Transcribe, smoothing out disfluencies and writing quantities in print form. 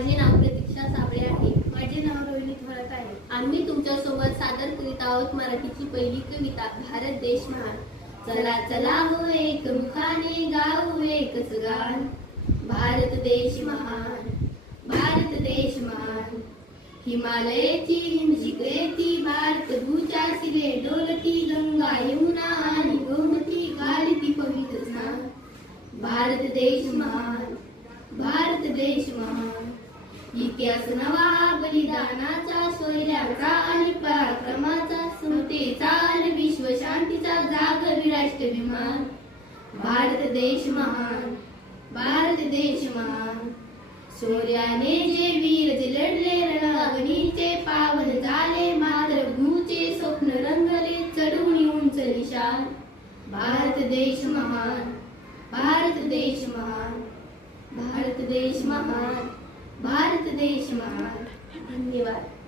माझे नाव प्रतीक्षा साबळे आहे. माझे नाव रोहिणी थोरात आहे. आम्ही तुमच्यासोबत सादर करीत आहोत मराठीची पहिली कविता भारत देश महान. चला चला हो एकमुखाने गाऊ एकच गान. भारत देश महान, भारत देश महान. हिमालयाची हिमशिखरेती भारत भूच्या सिरे डोलती गंगा यमुना आणि गोमती घालती पवित्र स्नान. भारत देश महान, भारत देश महान. इतिहास नवा बलिदानाचा, शौर्याचा आणि पराक्रमाचा, समतेचा आणि विश्व शांतीचा जागरी राष्ट्राभिमान. भारत देश महान, भारत देश महान. शौर्याने जे वीर जे लढले रणअग्नीचे पावन झाले, मातृभूमीचे स्वप्न रंगले चढून उंच निशान. भारत देश महान, भारत देश महान. भारत देश महान, भारत देश महान. धन्यवाद.